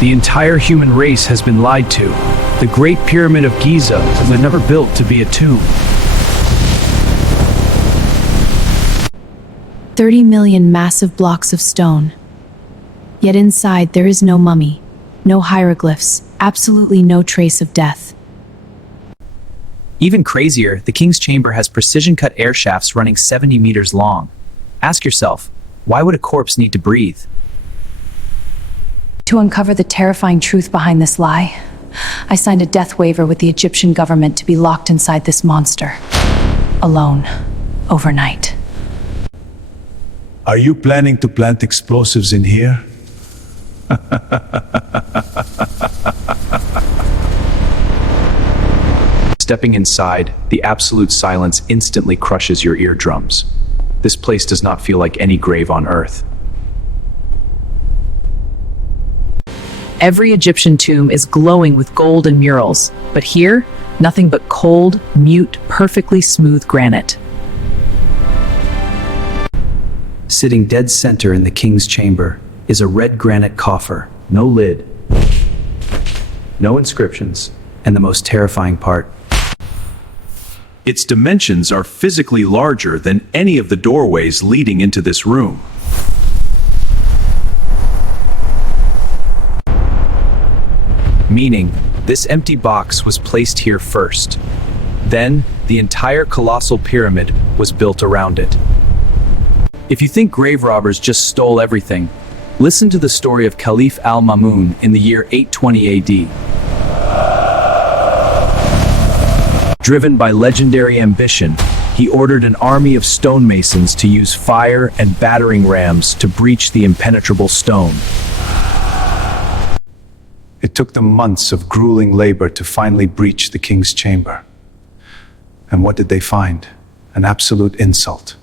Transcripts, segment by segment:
The entire human race has been lied to. The Great Pyramid of Giza was never built to be a tomb. 30 million massive blocks of stone. Yet inside there is no mummy, no hieroglyphs, absolutely no trace of death. Even crazier, the king's chamber has precision-cut air shafts running 70 meters long. Ask yourself, why would a corpse need to breathe? To uncover the terrifying truth behind this lie, I signed a death waiver with the Egyptian government to be locked inside this monster. Alone. Overnight. Are you planning to plant explosives in here? Stepping inside, the absolute silence instantly crushes your eardrums. This place does not feel like any grave on Earth. Every Egyptian tomb is glowing with gold and murals, but here, nothing but cold, mute, perfectly smooth granite. Sitting dead center in the king's chamber is a red granite coffer, no lid, no inscriptions, and the most terrifying part, Its dimensions are physically larger than any of the doorways leading into this room. Meaning, this empty box was placed here first. Then, the entire colossal pyramid was built around it. If you think grave robbers just stole everything, listen to the story of Caliph al-Ma'mun in the year 820 AD. Driven by legendary ambition, he ordered an army of stonemasons to use fire and battering rams to breach the impenetrable stone. It took them months of grueling labor to finally breach the king's chamber. And what did they find? An absolute insult.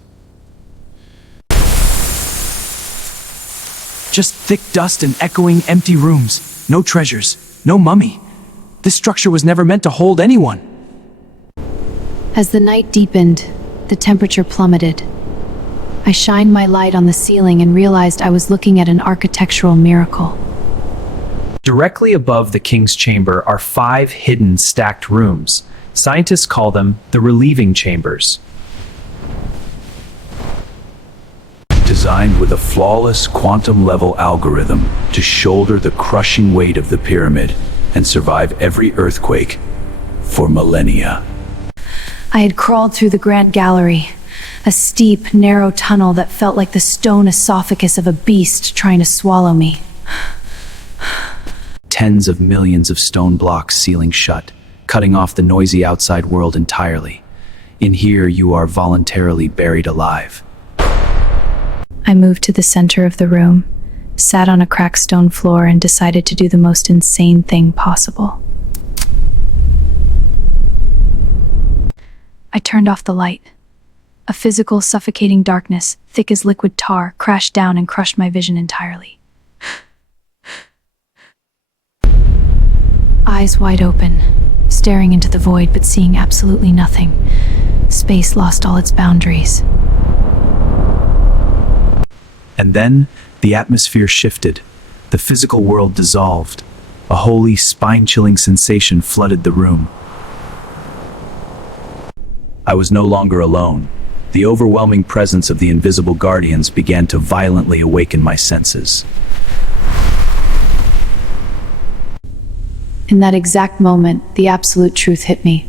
Just thick dust and echoing empty rooms. No treasures, no mummy. This structure was never meant to hold anyone. As the night deepened, the temperature plummeted. I shined my light on the ceiling and realized I was looking at an architectural miracle. Directly above the king's chamber are 5 hidden stacked rooms. Scientists call them the relieving chambers. Designed with a flawless quantum-level algorithm to shoulder the crushing weight of the pyramid and survive every earthquake for millennia. I had crawled through the Grand Gallery, a steep, narrow tunnel that felt like the stone esophagus of a beast trying to swallow me. Tens of millions of stone blocks sealing shut, cutting off the noisy outside world entirely. In here, you are voluntarily buried alive. I moved to the center of the room, sat on a cracked stone floor, and decided to do the most insane thing possible. I turned off the light. A physical, suffocating darkness, thick as liquid tar, crashed down and crushed my vision entirely. Eyes wide open, staring into the void but seeing absolutely nothing. Space lost all its boundaries. And then, the atmosphere shifted. The physical world dissolved. A holy, spine-chilling sensation flooded the room. I was no longer alone. The overwhelming presence of the invisible guardians began to violently awaken my senses. In that exact moment, the absolute truth hit me.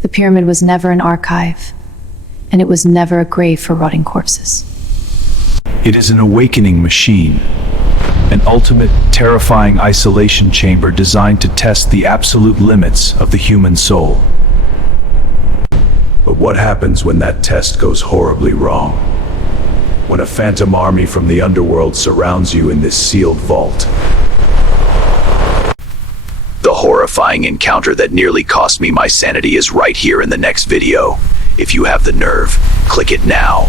The pyramid was never an archive, and it was never a grave for rotting corpses. It is an awakening machine, an ultimate, terrifying isolation chamber designed to test the absolute limits of the human soul. But what happens when that test goes horribly wrong? When a phantom army from the underworld surrounds you in this sealed vault? The horrifying encounter that nearly cost me my sanity is right here in the next video. If you have the nerve, click it now.